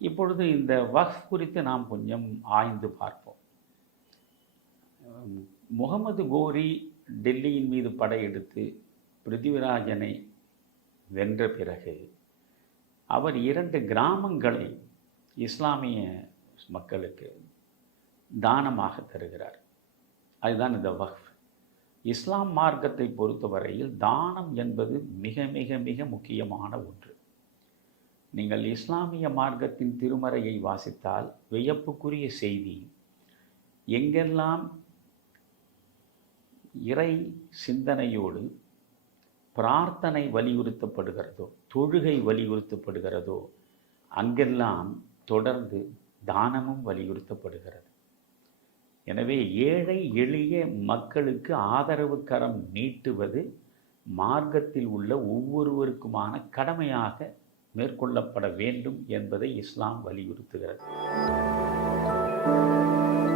இப்பொழுது இந்த வக்ஃப் குறித்து நாம் கொஞ்சம் ஆய்ந்து பார்ப்போம். முகமது கோரி டெல்லியின் மீது படையெடுத்து பிருத்திவிராஜனை வென்ற பிறகு அவர் 2 கிராமங்களை இஸ்லாமிய மக்களுக்கு தானமாக தருகிறார். அதுதான் இந்த வக்ஃப். இஸ்லாம் மார்க்கத்தை பொறுத்தவரையில் தானம் என்பது மிக மிக மிக முக்கியமான ஒன்று. நீங்கள் இஸ்லாமிய மார்க்கத்தின் திருமறையை வாசித்தால் வியப்புக்குரிய செய்தி, எங்கெல்லாம் இறை சிந்தனையோடு பிரார்த்தனை வலியுறுத்தப்படுகிறதோ, தொழுகை வலியுறுத்தப்படுகிறதோ, அங்கெல்லாம் தொடர்ந்து தானமும் வலியுறுத்தப்படுகிறது. எனவே ஏழை எளிய மக்களுக்கு ஆதரவு கரம் நீட்டுவது மார்க்கத்தில் உள்ள ஒவ்வொருவருக்குமான கடமையாக மேற்கொள்ளப்பட வேண்டும் என்பதை இஸ்லாம் வலியுறுத்துகிறது.